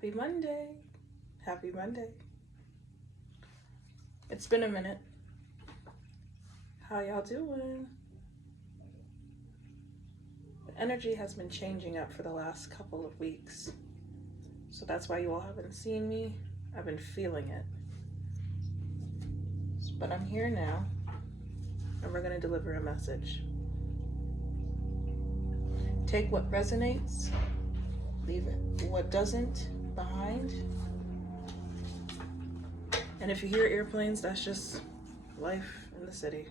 Happy Monday. Happy Monday. It's been a minute. How y'all doing? The energy has been changing up for the last couple of weeks. So that's why you all haven't seen me. I've been feeling it. But I'm here now, and we're going to deliver a message. Take what resonates, leave it what doesn't behind. And if you hear airplanes, that's just life in the city.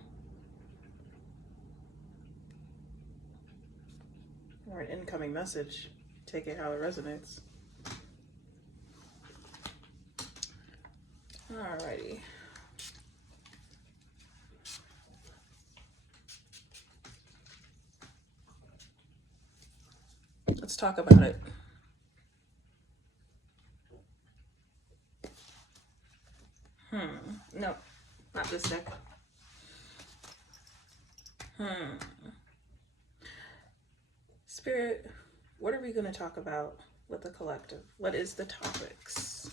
Or an incoming message. Take it how it resonates. Alrighty. Let's talk about it. No, not this deck. Spirit, what are we going to talk about with the collective? What is the topics?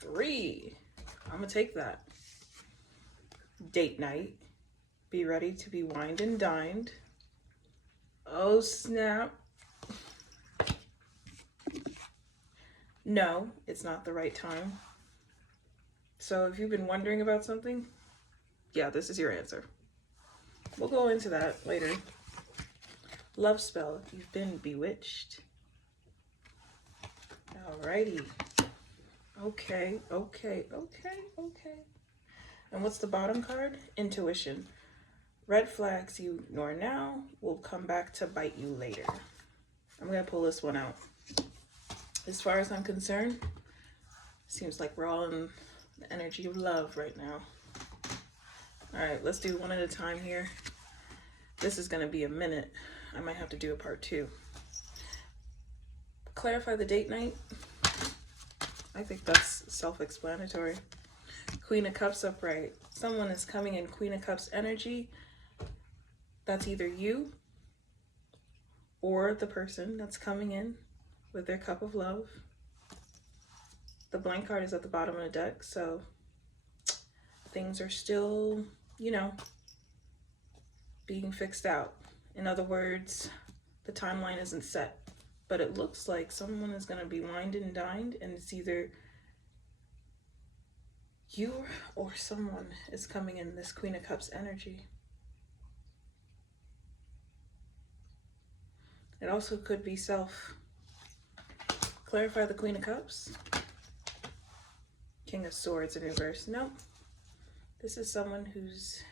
3. I'm going to take that. Date night. Be ready to be wined and dined. Oh, snap. No, it's not the right time. So if you've been wondering about something, yeah, this is your answer. We'll go into that later. Love spell. You've been bewitched. Alrighty. Okay. And what's the bottom card? Intuition. Red flags you ignore now will come back to bite you later. I'm going to pull this one out. As far as I'm concerned, seems like we're all in the energy of love right now. All right, let's do one at a time here. This is going to be a minute. I might have to do a part 2. Clarify the date night. I think that's self-explanatory. Queen of Cups upright. Someone is coming in Queen of Cups energy. That's either you or the person that's coming in with their cup of love. The blank card is at the bottom of the deck, so things are still, being fixed out. In other words, the timeline isn't set, but it looks like someone is going to be wined and dined, and it's either you or someone is coming in this Queen of Cups energy. It also could be self. Clarify the Queen of Cups. King of Swords in reverse. Nope. This is someone who's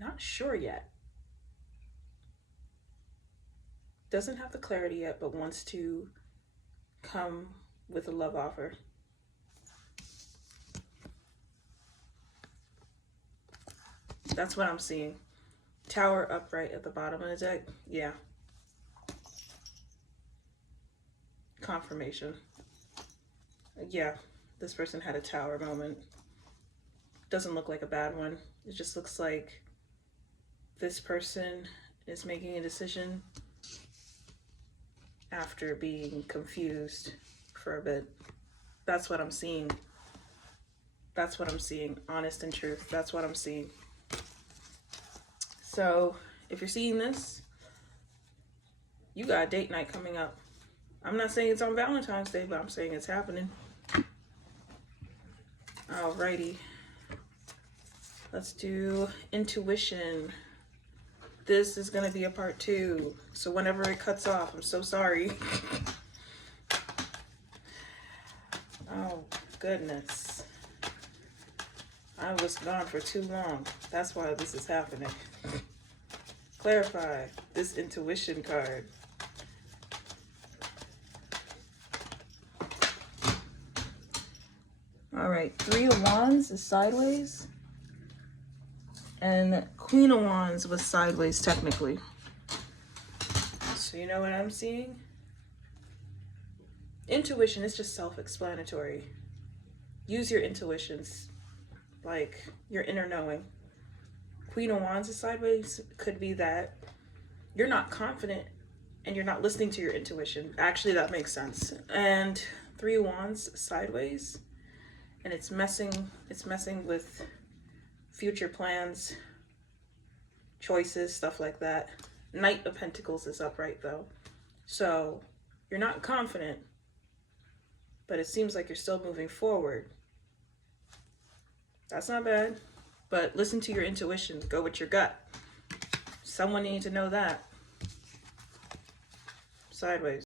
not sure yet. Doesn't have the clarity yet, but wants to come with a love offer. That's what I'm seeing. Tower upright at the bottom of the deck. Yeah. Confirmation. Yeah, this person had a tower moment. Doesn't look like a bad one. It just looks like this person is making a decision after being confused for a bit. That's what I'm seeing. That's what I'm seeing. Honest and truth. That's what I'm seeing. So if you're seeing this, you got a date night coming up. I'm not saying it's on Valentine's Day, but I'm saying it's happening. Alrighty. Let's do intuition. This is going to be a part 2. So whenever it cuts off, I'm so sorry. Oh, goodness. I was gone for too long. That's why this is happening. Clarify this intuition card. All right, 3 of Wands is sideways. And Queen of Wands was sideways technically. So you know what I'm seeing? Intuition is just self-explanatory. Use your intuitions, like your inner knowing. Queen of Wands is sideways could be that you're not confident and you're not listening to your intuition. Actually, that makes sense. And 3 Wands sideways, and it's messing with future plans, choices, stuff like that. Knight of Pentacles is upright though. So you're not confident, but it seems like you're still moving forward. That's not bad. But listen to your intuition. Go with your gut. Someone needs to know that. Sideways.